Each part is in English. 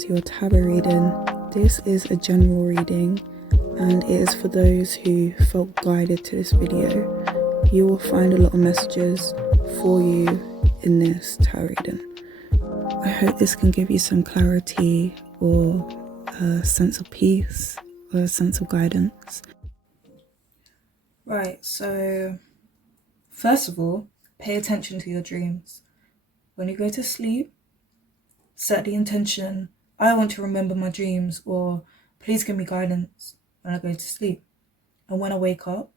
to your tarot reading. This is a general reading and it is for those who felt guided to this video. You will find a lot of messages for you in this tarot reading. I hope this can give you some clarity or a sense of peace or a sense of guidance. Right, so first of all, pay attention to your dreams. When you go to sleep, set the intention, I want to remember my dreams, or please give me guidance when I go to sleep. And when I wake up,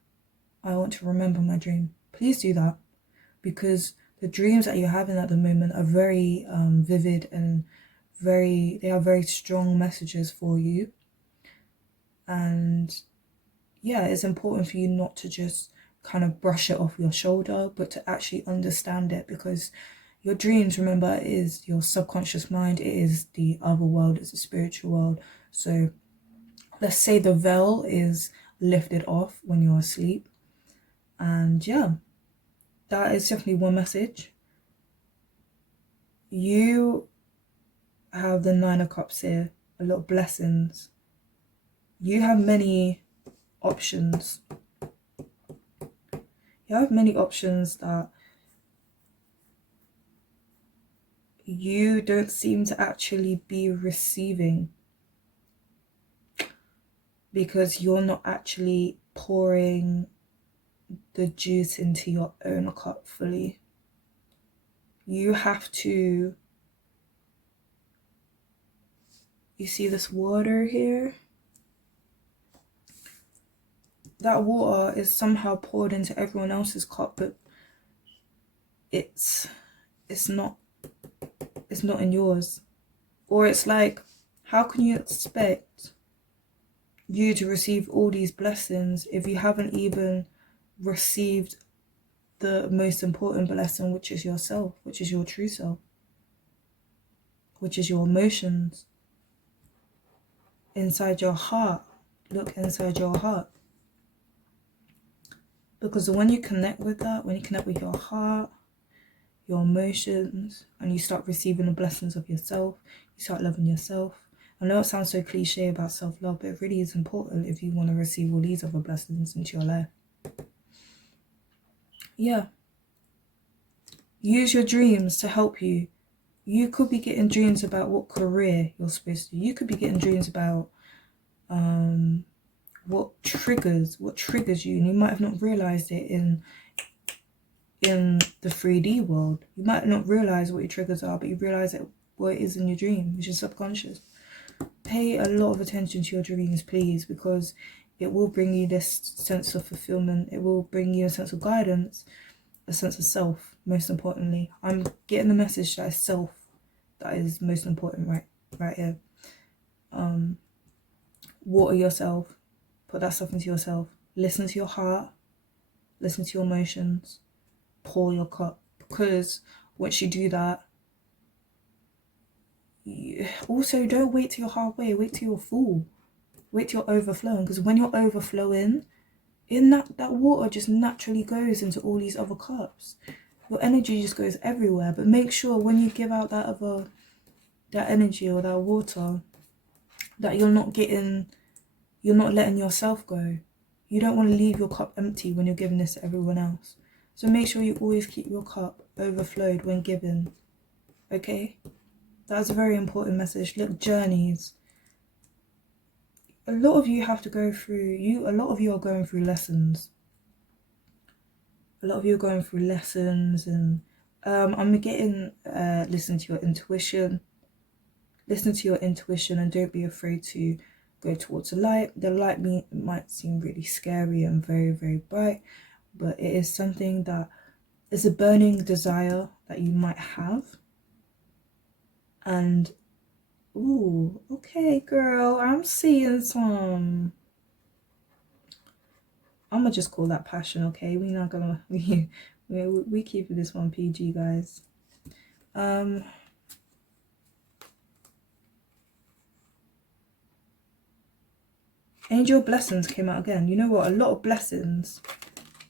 I want to remember my dream. Please do that, because the dreams that you're having at the moment are very vivid and they are very strong messages for you. And yeah, it's important for you not to just kind of brush it off your shoulder, but to actually understand it, because your dreams, remember, is your subconscious mind. It is the other world. It's the spiritual world. So let's say the veil is lifted off when you're asleep. And yeah, that is definitely one message. You have the Nine of Cups here, a lot of blessings. You have many options. You have many options that you don't seem to actually be receiving, because you're not actually pouring the juice into your own cup fully. You have to, you see this water here? That water is somehow poured into everyone else's cup, but it's not in yours. Or it's like, how can you expect you to receive all these blessings if you haven't even received the most important blessing, which is yourself, which is your true self, which is your emotions inside your heart. Look inside your heart, because when you connect with that, when you connect with your heart, your emotions, and you start receiving the blessings of yourself, you start loving yourself. I know it sounds so cliche about self-love, but it really is important if you want to receive all these other blessings into your life. Yeah. Use your dreams to help you. You could be getting dreams about what career you're supposed to do. You could be getting dreams about what triggers you, and you might have not realized it in the 3D world. You might not realize what your triggers are, but you realize what it is in your dream, which is subconscious. Pay a lot of attention to your dreams, please, because it will bring you this sense of fulfillment. It will bring you a sense of guidance, a sense of self, most importantly. I'm getting the message that is self that is most important right here. Water yourself, put that stuff into yourself. Listen to your heart, listen to your emotions, pour your cup, because once you do that, also don't wait till you're halfway, wait till you're full, wait till you're overflowing, because when you're overflowing, in that water just naturally goes into all these other cups. Your energy just goes everywhere. But make sure when you give out that energy or that water, that you're not letting yourself go. You don't want to leave your cup empty when you're giving this to everyone else. So make sure you always keep your cup overflowed when giving. Okay? That's a very important message. Look, journeys. A lot of you have to go through, a lot of you are going through lessons. A lot of you are going through lessons, and I'm getting, listen to your intuition. Listen to your intuition and don't be afraid to go towards the light. The light might seem really scary and very, very bright, but it is something that is a burning desire that you might have. And ooh, okay, girl, I'm seeing some. I'm gonna just call that passion, okay? We're not gonna we keep this one PG, guys. Angel blessings came out again. You know what? A lot of blessings.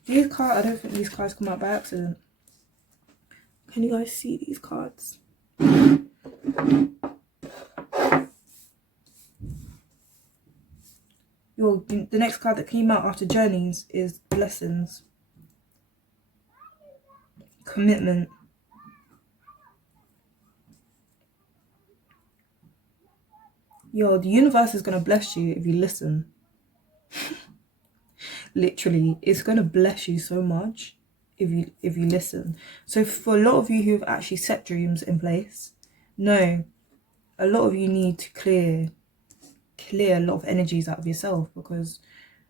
These cards, I don't think these cards come out by accident. Can you guys see these cards? The next card that came out after journeys is blessings. Commitment. The universe is going to bless you if you listen. Literally, it's going to bless you so much if you listen. So for a lot of you who have actually set dreams in place, no, a lot of you need to clear a lot of energies out of yourself, because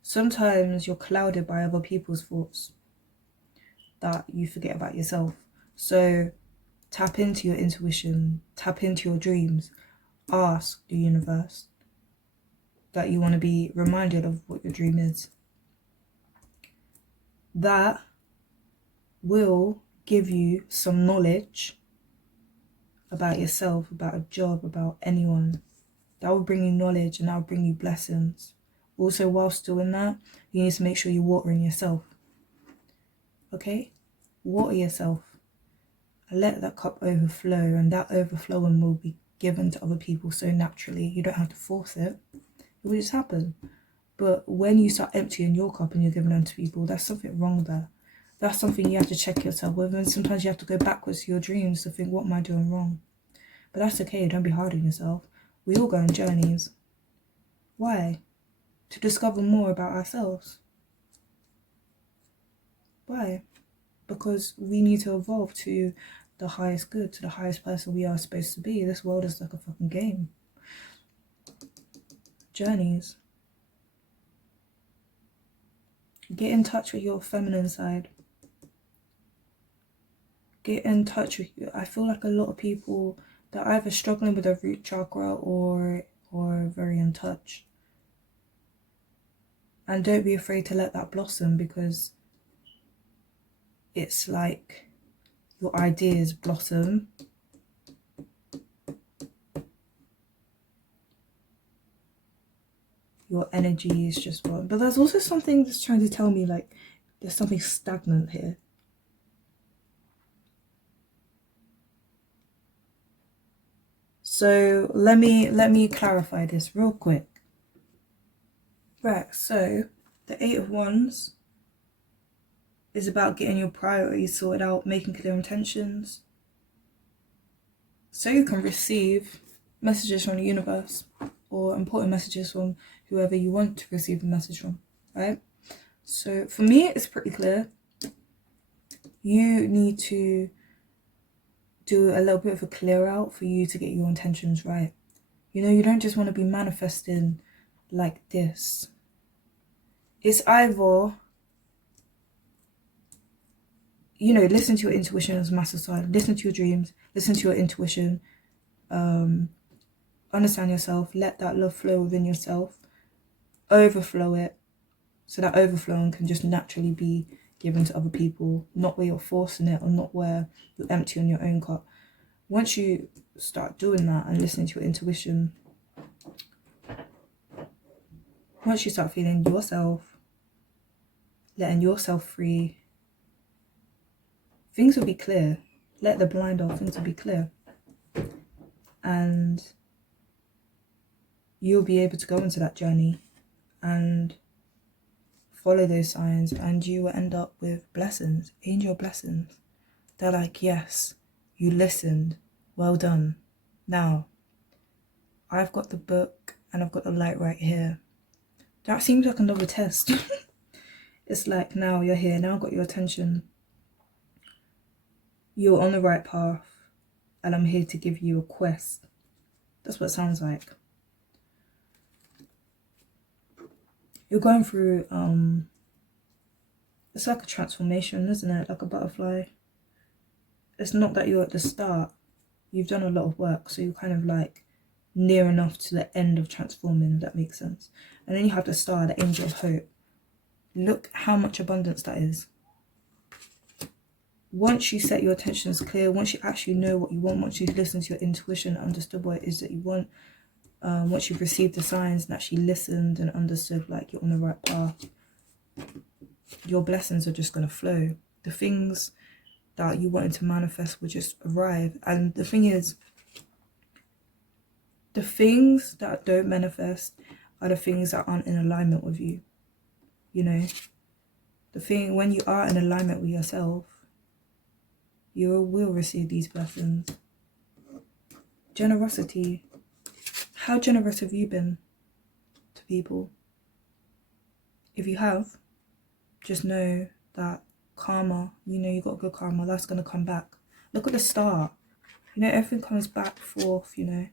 sometimes you're clouded by other people's thoughts that you forget about yourself. So tap into your intuition, tap into your dreams, ask the universe that you want to be reminded of what your dream is. That will give you some knowledge about yourself, about a job, about anyone. That will bring you knowledge, and that will bring you blessings. Also, whilst doing that, you need to make sure you're watering yourself. Okay? Water yourself. Let that cup overflow, and that overflowing will be given to other people so naturally. You don't have to force it. It will just happen. But when you start emptying your cup and you're giving them to people, there's something wrong there. That's something you have to check yourself with. And sometimes you have to go backwards to your dreams to think, what am I doing wrong? But that's okay. Don't be hard on yourself. We all go on journeys. Why? To discover more about ourselves. Why? Because we need to evolve to the highest good, to the highest person we are supposed to be. This world is like a fucking game. Journeys. Get in touch with your feminine side. Get in touch with you. I feel like a lot of people, they're either struggling with their root chakra or very in touch. And don't be afraid to let that blossom, because it's like your ideas blossom. Your energy is just one. But there's also something that's trying to tell me, like, there's something stagnant here. So let me clarify this real quick. Right, so the 8 of Wands is about getting your priorities sorted out, making clear intentions, so you can receive messages from the universe, or important messages from whoever you want to receive the message from, right? So for me, it's pretty clear. You need to do a little bit of a clear out for you to get your intentions right. You don't just want to be manifesting like this. It's either, listen to your intuition as a massive side. Listen to your dreams. Listen to your intuition. Understand yourself. Let that love flow within yourself. Overflow it. So that overflowing can just naturally be given to other people. Not where you're forcing it, or not where you're empty on your own cup. Once you start doing that and listening to your intuition, once you start feeling yourself, letting yourself free, things will be clear. Let the blind off, things will be clear. And you'll be able to go into that journey and follow those signs, and you will end up with blessings, angel blessings. They're like, yes, you listened, well done. Now, I've got the book and I've got the light right here. That seems like another test. It's like, now you're here, now I've got your attention. You're on the right path, and I'm here to give you a quest. That's what it sounds like. You're going through, it's like a transformation, isn't it? Like a butterfly. It's not that you're at the start. You've done a lot of work, so you're kind of like near enough to the end of transforming, if that makes sense. And then you have the star, the angel of hope. Look how much abundance that is. Once you set your intentions clear, once you actually know what you want, once you've listened to your intuition, understood what it is that you want, once you've received the signs and actually listened and understood like you're on the right path, your blessings are just going to flow. The things that you wanted to manifest will just arrive. And the thing is, the things that don't manifest are the things that aren't in alignment with you. You know, the thing, when you are in alignment with yourself, you will receive these blessings. Generosity. How generous have you been to people? If you have, just know that karma, you know, you got good karma, that's going to come back. Look at the star. You know, everything comes back forth, you know.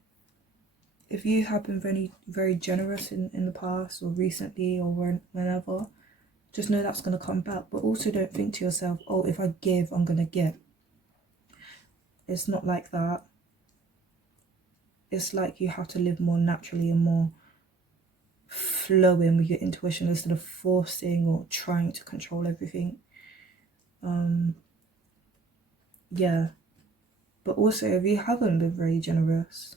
If you have been very, very generous in the past or recently or whenever, just know that's going to come back. But also don't think to yourself, oh, if I give, I'm going to get. It's not like that. It's like you have to live more naturally and more flowing with your intuition instead of forcing or trying to control everything. Yeah. But also, if you haven't been very generous,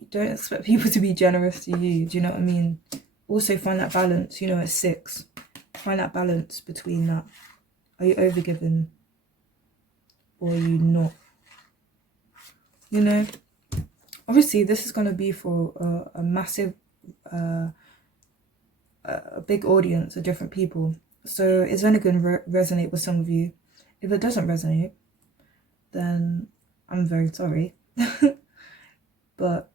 you don't expect people to be generous to you. Do you know what I mean? Also, find that balance. You know, at 6, find that balance between that. Are you overgiving or are you not? You know, obviously, this is going to be for a massive, a big audience of different people. So it's only going to resonate with some of you. If it doesn't resonate, then I'm very sorry. But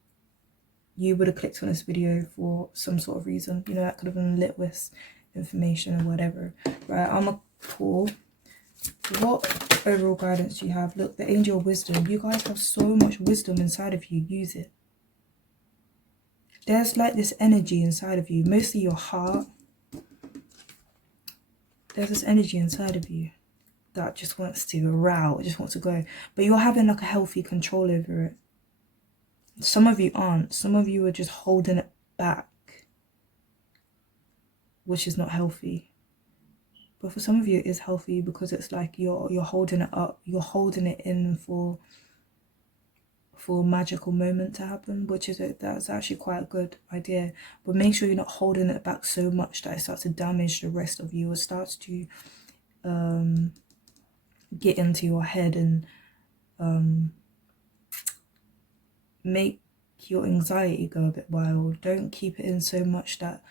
you would have clicked on this video for some sort of reason. You know, that could have been lit with information or whatever. Right, I'm a pull. What overall guidance do you have? Look, the angel of wisdom. You guys have so much wisdom inside of you. Use it. There's like this energy inside of you, mostly your heart. There's this energy inside of you that just wants to row, just wants to go. But you're having like a healthy control over it. Some of you aren't. Some of you are just holding it back, which is not healthy. But for some of you, it is healthy because it's like you're holding it up. You're holding it in for a magical moment to happen, which is that's actually quite a good idea. But make sure you're not holding it back so much that it starts to damage the rest of you, or starts to get into your head and make your anxiety go a bit wild. Don't keep it in so much that,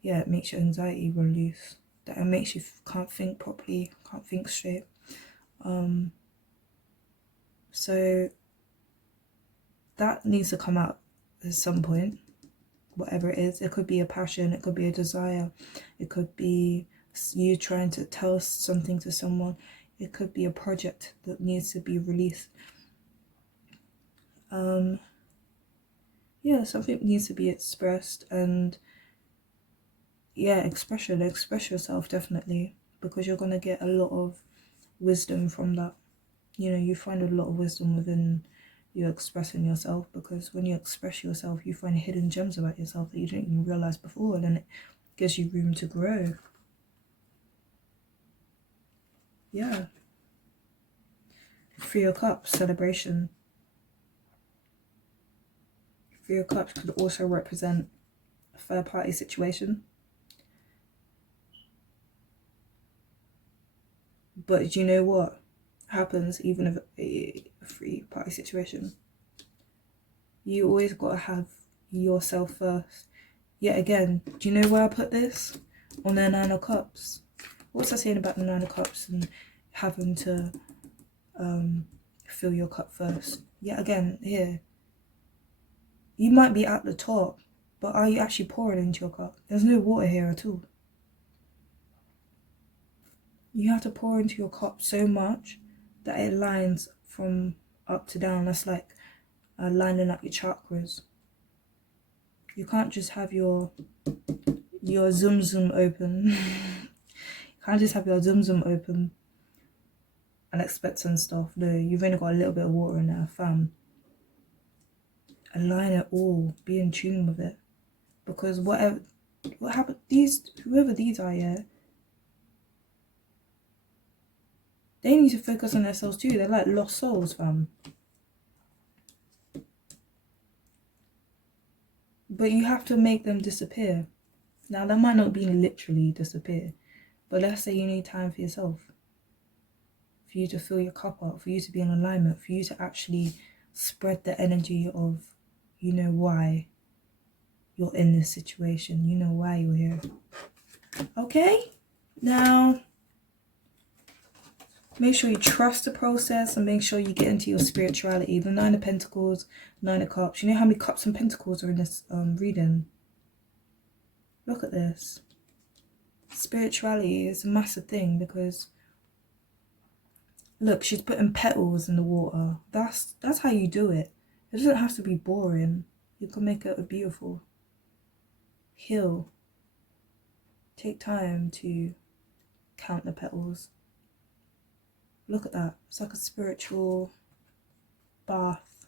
yeah, it makes your anxiety run loose, that it makes you can't think properly, can't think straight. So that needs to come out at some point, whatever it is. It could be a passion, it could be a desire, it could be you trying to tell something to someone, it could be a project that needs to be released. Yeah, something needs to be expressed, and yeah, express yourself, definitely, because you're going to get a lot of wisdom from that. You know, you find a lot of wisdom within you expressing yourself, because when you express yourself, you find hidden gems about yourself that you didn't even realize before, and then it gives you room to grow. Yeah. 3 of Cups, celebration. 3 of Cups could also represent a third party situation. But do you know what happens even if a 3 party situation? You always got to have yourself first. Yet again, do you know where I put this? On the 9 of Cups. What's I saying about the 9 of Cups and having to fill your cup first? Yet again, here. You might be at the top, but are you actually pouring into your cup? There's no water here at all. You have to pour into your cup so much that it lines from up to down. That's like lining up your chakras. You can't just have your zoom zoom open. You can't just have your zoom zoom open and expect some stuff. No, you've only got a little bit of water in there, fam. Align it all. Be in tune with it. Because what happened? Whoever these are, yeah, they need to focus on themselves too. They're like lost souls, fam. But you have to make them disappear. Now, that might not be literally disappear, but let's say you need time for yourself, for you to fill your cup up, for you to be in alignment, for you to actually spread the energy of, you know why, you're in this situation. You know why you're here. Okay? Now, make sure you trust the process and make sure you get into your spirituality. The Nine of Pentacles, Nine of Cups. You know how many Cups and Pentacles are in this reading? Look at this. Spirituality is a massive thing because, look, she's putting petals in the water. That's how you do it. It doesn't have to be boring. You can make it beautiful. Heal. Take time to count the petals. Look at that. It's like a spiritual bath,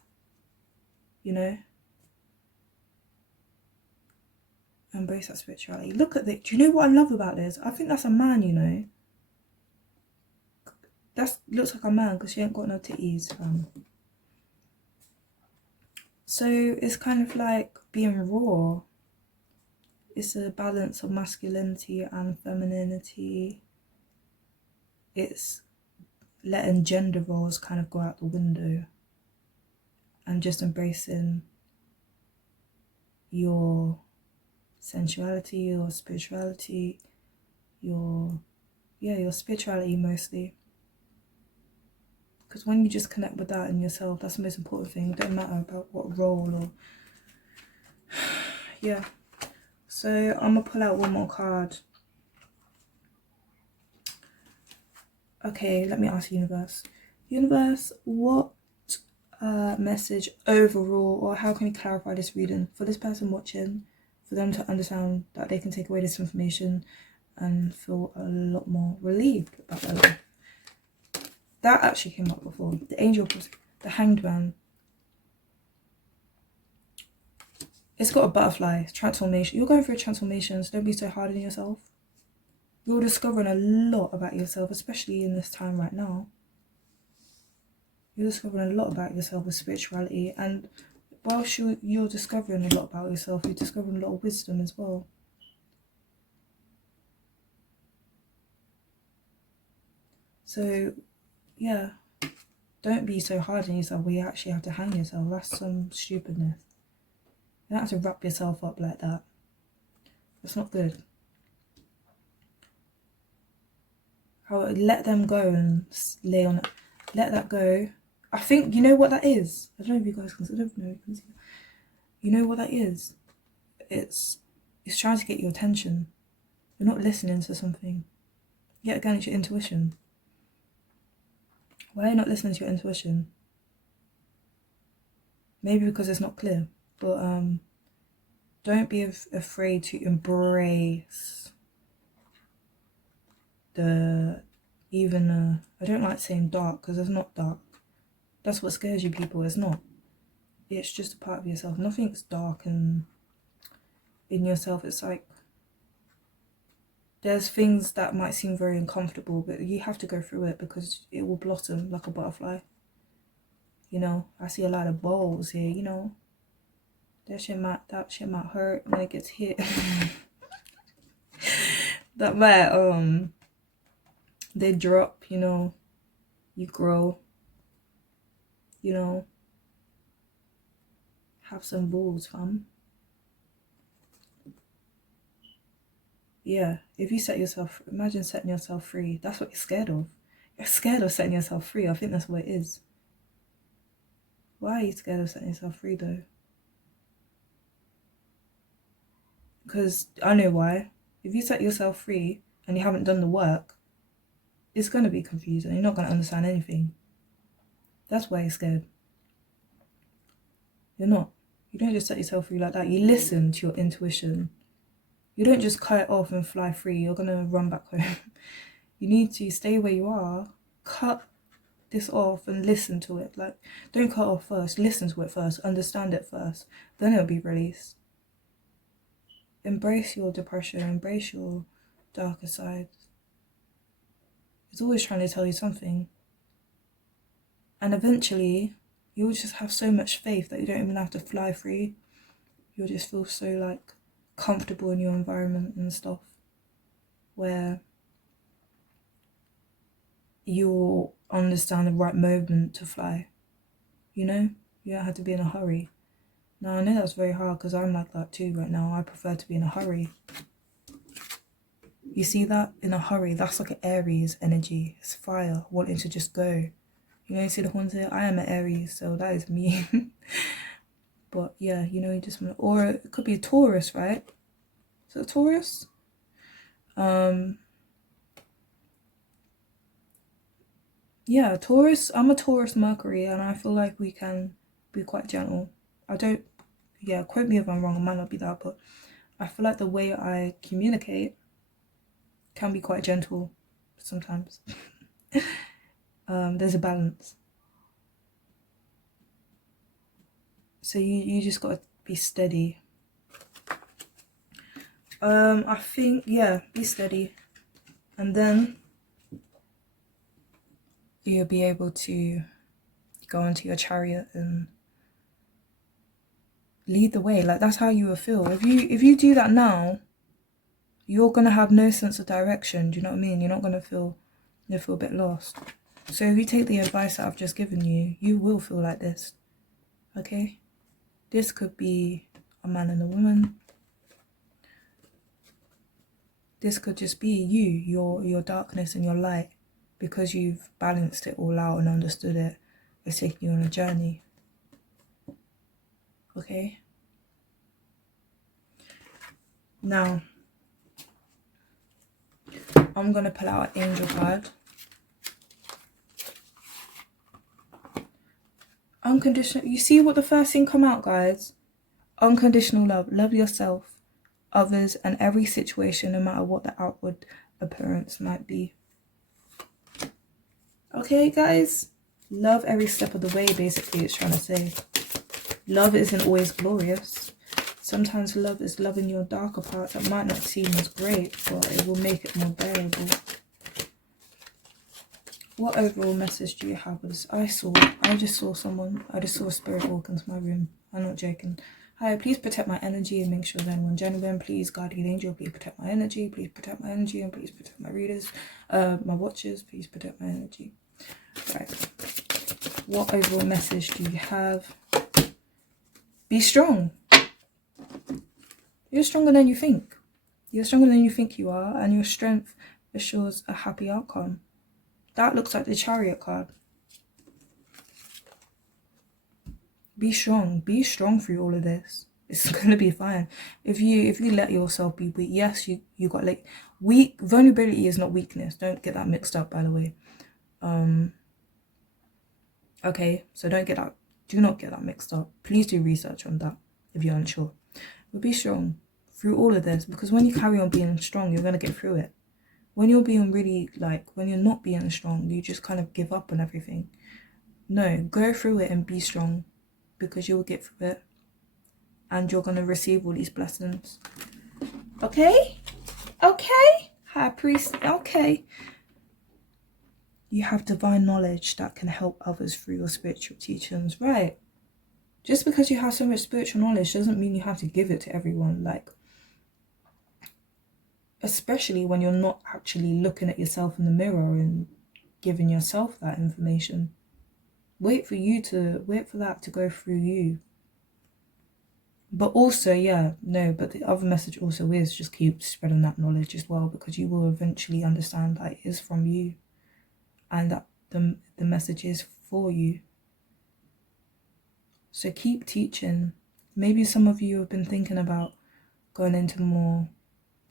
you know? Embrace that spirituality. Look at it. Do you know what I love about this? I think that's a man, you know? That looks like a man because she ain't got no titties. So it's kind of like being raw. It's a balance of masculinity and femininity. It's letting gender roles kind of go out the window and just embracing your sensuality, your spirituality, your spirituality mostly. Because when you just connect with that in yourself, that's the most important thing. It don't matter about what role or yeah. So I'm gonna pull out one more card. Okay, let me ask Universe. Universe, what message overall, or how can you clarify this reading for this person watching, for them to understand that they can take away this information and feel a lot more relieved about their life? That actually came up before. The Angel, the Hanged Man. It's got a butterfly, transformation. You're going through transformations. Don't be so hard on yourself. You're discovering a lot about yourself, especially in this time right now. You're discovering a lot about yourself with spirituality, and whilst you're discovering a lot about yourself, you're discovering a lot of wisdom as well. So, yeah, don't be so hard on yourself where you actually have to hang yourself. That's some stupidness. You don't have to wrap yourself up like that. That's not good. Let them go and lay on it. Let that go. I think, you know what that is? I don't know if you guys can see. I don't know if you can see. You know what that is? It's trying to get your attention. You're not listening to something. Yet again, it's your intuition. Why are you not listening to your intuition? Maybe because it's not clear. But don't be afraid to embrace I don't like saying dark because it's not dark. That's what scares you people. It's not. It's just a part of yourself. Nothing's dark and in yourself. It's like there's things that might seem very uncomfortable, but you have to go through it because it will blossom like a butterfly. You know, I see a lot of balls here, you know. That shit might hurt when it gets hit. That might they drop, you know, you grow, you know, have some balls, fam. Yeah, if you imagine setting yourself free. That's what you're scared of. You're scared of setting yourself free. I think that's what it is. Why are you scared of setting yourself free though? Because I know why. If you set yourself free and you haven't done the work, it's going to be confusing. You're not going to understand anything. That's why you're scared. You're not. You don't just set yourself free like that. You listen to your intuition. You don't just cut it off and fly free. You're going to run back home. You need to stay where you are, cut this off and listen to it. Like, don't cut off first. Listen to it first. Understand it first. Then it'll be released. Embrace your depression. Embrace your darker side. It's always trying to tell you something. And eventually, you'll just have so much faith that you don't even have to fly free. You'll just feel so, like, comfortable in your environment and stuff, where you'll understand the right moment to fly. You know? You don't have to be in a hurry. No, I know that's very hard because I'm like that too right now. I prefer to be in a hurry. You see that? In a hurry. That's like an Aries energy. It's fire, wanting to just go. You know, you see the horns here? I am an Aries, so that is me. But yeah, you know, you just want to, or it could be a Taurus, right? Is it a Taurus? Yeah, Taurus. I'm a Taurus Mercury, and I feel like we can be quite gentle. I don't, yeah, quote me if I'm wrong, I might not be that, but I feel like the way I communicate can be quite gentle sometimes. There's a balance. So you just gotta be steady. I think, yeah, be steady. And then you'll be able to go into your chariot and lead the way. Like, that's how you will feel. If you do that now, you're gonna have no sense of direction. Do you know what I mean? You're not gonna feel, you'll feel a bit lost. So if you take the advice that I've just given you, you will feel like this. Okay? This could be a man and a woman. This could just be you, your darkness and your light, because you've balanced it all out and understood it. It's taking you on a journey. Okay? Now, I'm gonna pull out an angel card. Unconditional. You see what the first thing come out, guys? Unconditional love. Love yourself, others, and every situation, no matter what the outward appearance might be. Okay, guys? Love every step of the way, basically, it's trying to say. Love isn't always glorious. Sometimes love is loving your darker parts that might not seem as great, but it will make it more bearable. What overall message do you have with this? I just saw a spirit walk into my room. I'm not joking. Hi, please protect my energy and make sure there's anyone genuine. Please, guardian angel, please protect my energy. Please protect my energy and please protect my readers, my watchers. Please protect my energy. Right. What overall message do you have? Be strong. You're stronger than you think. You're stronger than you think you are, and your strength assures a happy outcome. That looks like the Chariot card. Be strong. Be strong through all of this. It's gonna be fine. If you let yourself be weak, yes, you got like weak. Vulnerability is not weakness. Don't get that mixed up, by the way. Okay, so do not get that mixed up. Please do research on that if you're unsure. But be strong through all of this, because when you carry on being strong, you're gonna get through it. When you're being really, when you're not being strong, you just kind of give up on everything. No, go through it and be strong, because you will get through it and you're going to receive all these blessings. Okay? Okay? High priest, okay. You have divine knowledge that can help others through your spiritual teachings. Right. Just because you have so much spiritual knowledge doesn't mean you have to give it to everyone. Especially when you're not actually looking at yourself in the mirror and giving yourself that information. Wait for that to go through you. But also, but the other message also is just keep spreading that knowledge as well, because you will eventually understand that it is from you and that the message is for you. So keep teaching. Maybe some of you have been thinking about going into more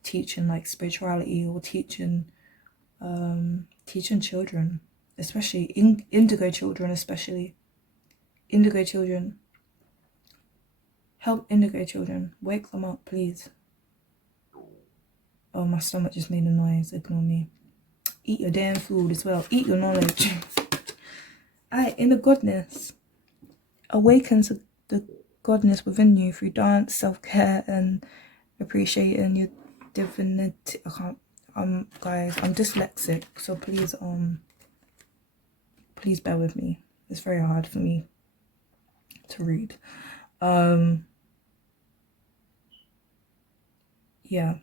teaching, like spirituality, or teaching children, especially indigo children, indigo children. Help indigo children. Wake them up, please. Oh, my stomach just made a noise. Ignore me. Eat your damn food as well. Eat your knowledge. Inner godness. Awaken to the godness within you through dance, self-care, and appreciating your divinity. Guys, I'm dyslexic, so please bear with me. It's very hard for me to read. Yeah.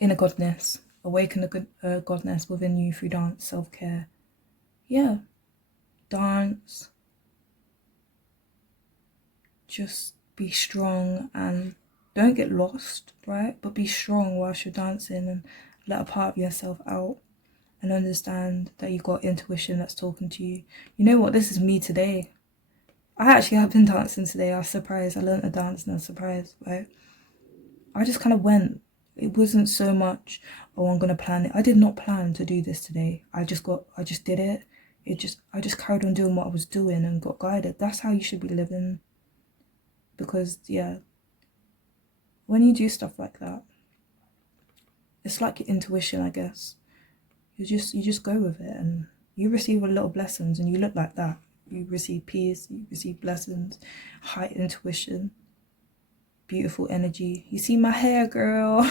Inner godness. Awaken the good godness within you through dance, self-care. Yeah, dance. Just be strong and don't get lost, right? But be strong whilst you're dancing, and let a part of yourself out, and understand that you got intuition that's talking to you. You know what? This is me today. I actually have been dancing today. I was surprised. I learned to dance and I was surprised, right? I just kind of went. It wasn't so much, oh, I'm gonna plan it. I did not plan to do this today. I just did it. I just carried on doing what I was doing and got guided. That's how you should be living. Because yeah, when you do stuff like that, it's like your intuition, I guess. You just go with it, and you receive a lot of blessings, and you look like that. You receive peace, you receive blessings, high intuition, beautiful energy. You see my hair, girl,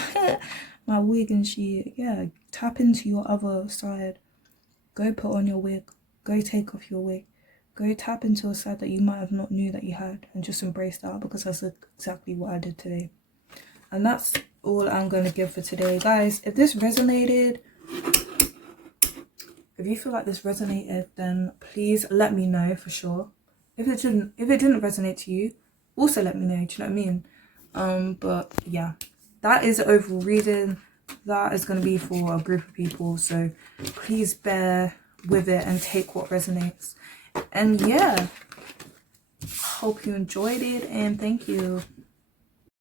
my wig and shit. Yeah, tap into your other side. Go put on your wig. Go take off your wig. Go tap into a side that you might have not knew that you had, and just embrace that, because that's exactly what I did today. And that's all I'm going to give for today. Guys, if this resonated, if you feel like this resonated, then please let me know for sure. If it didn't resonate to you, also let me know. Do you know what I mean? But yeah, that is the overall reading. That is going to be for a group of people. So please bear with it and take what resonates. And yeah, hope you enjoyed it, and thank you.